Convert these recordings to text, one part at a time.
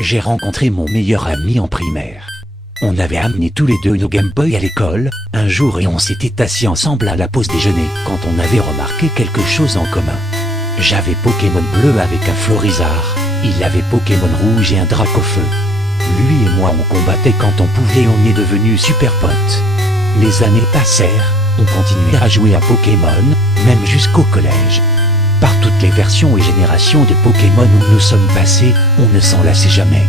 j'ai rencontré mon meilleur ami en primaire. On avait amené tous les deux nos Game Boy à l'école, un jour, et on s'était assis ensemble à la pause déjeuner quand on avait remarqué quelque chose en commun. J'avais Pokémon bleu avec un Florizard, il avait Pokémon rouge et un Dracofeu. Lui et moi on combattait quand on pouvait et on est devenus super potes. Les années passèrent, on continuait à jouer à Pokémon, même jusqu'au collège. Par toutes les versions et générations de Pokémon où nous sommes passés, on ne s'en lassait jamais.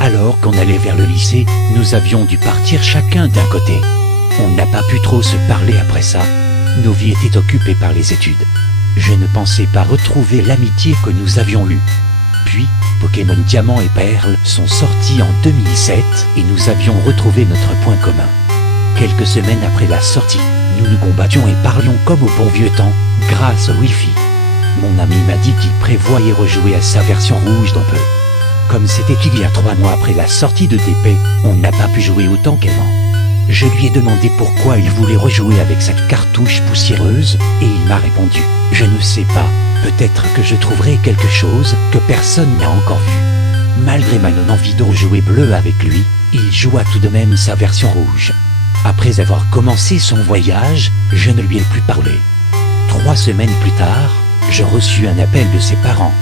Alors qu'on allait vers le lycée, nous avions dû partir chacun d'un côté. On n'a pas pu trop se parler après ça. Nos vies étaient occupées par les études. Je ne pensais pas retrouver l'amitié que nous avions eue. Puis, Pokémon Diamant et Perle sont sortis en 2007 et nous avions retrouvé notre point commun. Quelques semaines après la sortie, nous nous combattions et parlions comme au bon vieux temps, grâce au Wi-Fi. Mon ami m'a dit qu'il prévoyait rejouer à sa version rouge dans peu. Comme c'était il y a 3 mois après la sortie de TP, on n'a pas pu jouer autant qu'avant. Je lui ai demandé pourquoi il voulait rejouer avec cette cartouche poussiéreuse, et il m'a répondu « Je ne sais pas, peut-être que je trouverai quelque chose que personne n'a encore vu ». Malgré ma non-envie de rejouer bleu avec lui, il joua tout de même sa version rouge. Après avoir commencé son voyage, je ne lui ai plus parlé. 3 semaines plus tard, je reçus un appel de ses parents.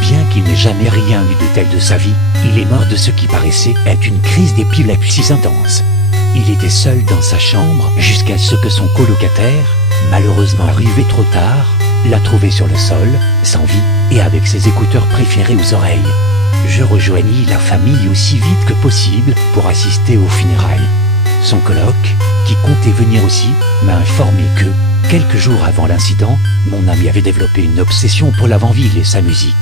Bien qu'il n'ait jamais rien eu de tel de sa vie, il est mort de ce qui paraissait être une crise d'épilepsie intense. Il était seul dans sa chambre jusqu'à ce que son colocataire, malheureusement arrivé trop tard, l'a trouvé sur le sol, sans vie, et avec ses écouteurs préférés aux oreilles. Je rejoignis la famille aussi vite que possible pour assister aux funérailles. Son coloc, qui comptait venir aussi, m'a informé que, quelques jours avant l'incident, mon ami avait développé une obsession pour l'avant-ville et sa musique.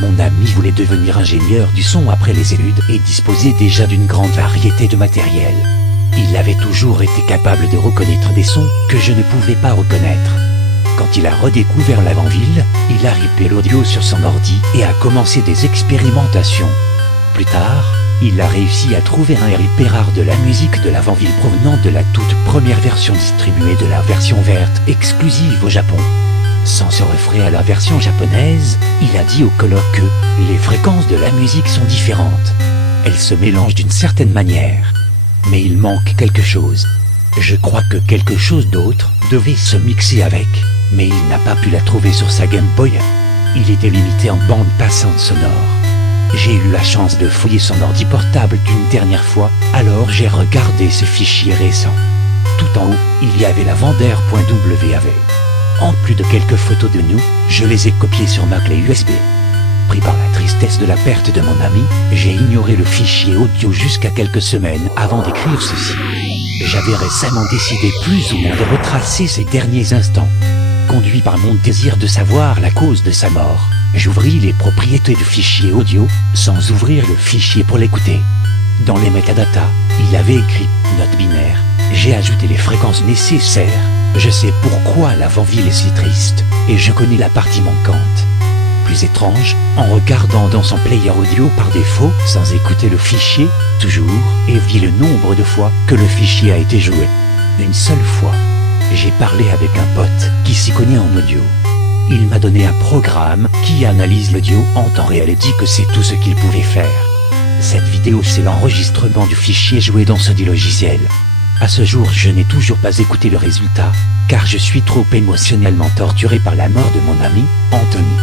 Mon ami voulait devenir ingénieur du son après les études et disposait déjà d'une grande variété de matériel. Il avait toujours été capable de reconnaître des sons que je ne pouvais pas reconnaître. Quand il a redécouvert l'avant-ville, il a ripé l'audio sur son ordi et a commencé des expérimentations. Plus tard, il a réussi à trouver un RIP rare de la musique de l'avant-ville provenant de la toute première version distribuée de la version verte exclusive au Japon. Sans se référer à la version japonaise, il a dit au coloc que les fréquences de la musique sont différentes. Elles se mélangent d'une certaine manière. Mais il manque quelque chose. Je crois que quelque chose d'autre devait se mixer avec, mais il n'a pas pu la trouver sur sa Game Boy. Il était limité en bande passante sonore. J'ai eu la chance de fouiller son ordi portable d'une dernière fois, alors j'ai regardé ses fichiers récents. Tout en haut, il y avait la Vendeur.wav. En plus de quelques photos de nous, je les ai copiées sur ma clé USB. Pris par la tristesse de la perte de mon ami, j'ai ignoré le fichier audio jusqu'à quelques semaines avant d'écrire ceci. J'avais récemment décidé plus ou moins de retracer ces derniers instants. Conduit par mon désir de savoir la cause de sa mort, j'ouvris les propriétés du fichier audio sans ouvrir le fichier pour l'écouter. Dans les métadatas, il avait écrit « note binaire ». J'ai ajouté les fréquences nécessaires. Je sais pourquoi l'avant-ville est si triste, et je connais la partie manquante. Plus étrange, en regardant dans son player audio par défaut, sans écouter le fichier, toujours, et vit le nombre de fois que le fichier a été joué. Une seule fois, j'ai parlé avec un pote qui s'y connaît en audio. Il m'a donné un programme qui analyse l'audio en temps réel et dit que c'est tout ce qu'il pouvait faire. Cette vidéo, c'est l'enregistrement du fichier joué dans ce dit logiciel. À ce jour, je n'ai toujours pas écouté le résultat, car je suis trop émotionnellement torturé par la mort de mon ami, Anthony.